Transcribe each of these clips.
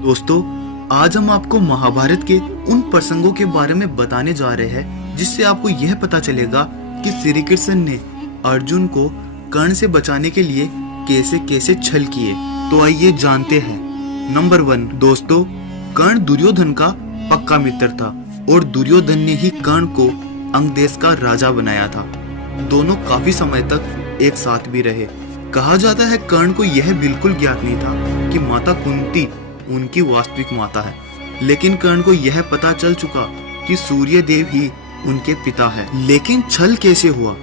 दोस्तों, आज हम आपको महाभारत के उन प्रसंगों के बारे में बताने जा रहे हैं जिससे आपको यह पता चलेगा कि श्री कृष्ण ने अर्जुन को कर्ण से बचाने के लिए कैसे कैसे छल किए। तो आइए जानते हैं। नंबर 1, दोस्तों, कर्ण दुर्योधन का पक्का मित्र था और दुर्योधन ने ही कर्ण को अंग देश का राजा बनाया था। दोनों काफी समय तक एक साथ भी रहे। कहा जाता है कर्ण को यह बिल्कुल ज्ञात नहीं था कि माता कुंती उनकी वास्तविक माता है, लेकिन कर्ण को यह पता चल चुका कि सूर्य देव ही उनके पिता है। लेकिन छल कैसे हुआ?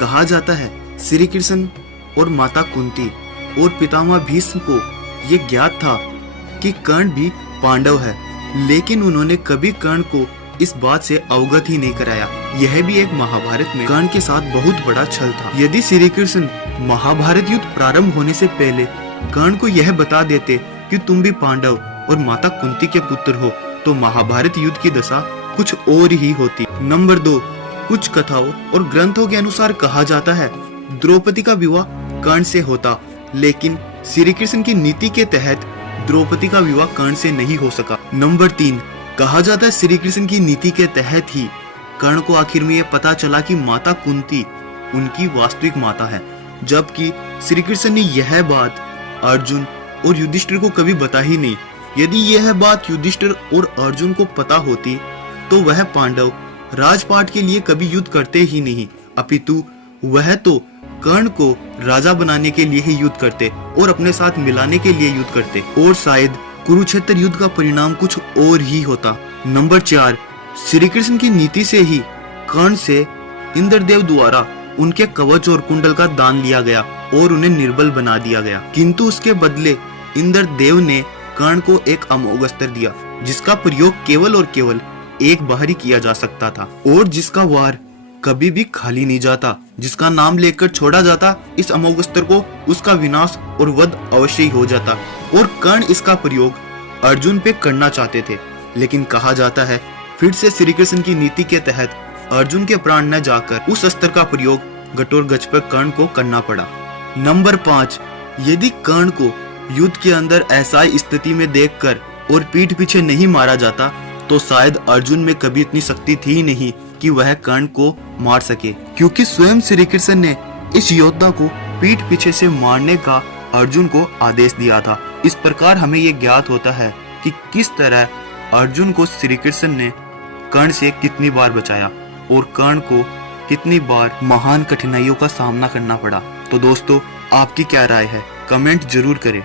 कहा जाता है श्री कृष्ण और माता कुंती और पितामह भीष्म को यह ज्ञात था कि कर्ण भी पांडव है, लेकिन उन्होंने कभी कर्ण को इस बात से अवगत ही नहीं कराया। यह भी एक महाभारत में कर्ण के साथ बहुत बड़ा छल था। यदि श्री कृष्ण महाभारत युद्ध प्रारंभ होने से पहले कर्ण को यह बता देते कि तुम भी पांडव और माता कुंती के पुत्र हो, तो महाभारत युद्ध की दशा कुछ और ही होती। नंबर 2, कुछ कथाओं और ग्रंथों के अनुसार कहा जाता है द्रौपदी का विवाह कर्ण से होता, लेकिन श्री कृष्ण की नीति के तहत द्रौपदी का विवाह कर्ण से नहीं हो सका। नंबर 3, कहा जाता है श्री कृष्ण की नीति के तहत ही कर्ण को आखिर में यह पता चला कि माता कुंती उनकी वास्तविक माता है, जबकि श्री कृष्ण ने यह बात अर्जुन और युधिष्ठिर को कभी बता ही नहीं। यदि यह बात युधिष्ठिर और अर्जुन को पता होती तो वह पांडव राजपाट के लिए कभी युद्ध करते ही नहीं, अपितु वह तो कर्ण को राजा बनाने के लिए ही युद्ध करते और अपने साथ मिलाने के लिए युद्ध करते, और शायद कुरुक्षेत्र युद्ध का परिणाम कुछ और ही होता। नंबर 4, श्री कृष्ण की नीति से ही कर्ण से इंद्रदेव द्वारा उनके कवच और कुंडल का दान लिया गया और उन्हें निर्बल बना दिया गया, किंतु उसके बदले इंद्रदेव ने कर्ण को एक अमोघ अस्त्र दिया जिसका प्रयोग केवल और केवल एक बार ही किया जा सकता था और जिसका वार कभी भी खाली नहीं जाता। जिसका नाम लेकर छोड़ा जाता इस अमोघ अस्त्र को, उसका विनाश और वध अवश्य ही हो जाता। और कर्ण इसका प्रयोग अर्जुन पे करना चाहते थे, लेकिन कहा जाता है फिर से श्री कृष्ण की नीति के तहत अर्जुन के प्राण न जाकर उस अस्त्र का प्रयोग घटोत्कच पर कर्ण को करना पड़ा। नंबर 5, यदि कर्ण को युद्ध के अंदर ऐसा स्थिति में देखकर और पीठ पीछे नहीं मारा जाता तो शायद अर्जुन में कभी इतनी शक्ति थी नहीं कि वह कर्ण को मार सके, क्योंकि स्वयं श्री कृष्ण ने इस योद्धा को पीठ पीछे से मारने का अर्जुन को आदेश दिया था। इस प्रकार हमें ये ज्ञात होता है कि किस तरह अर्जुन को श्री कृष्ण ने कर्ण से कितनी बार बचाया और कर्ण को कितनी बार महान कठिनाइयों का सामना करना पड़ा। तो दोस्तों, आपकी क्या राय है? कमेंट जरूर करें।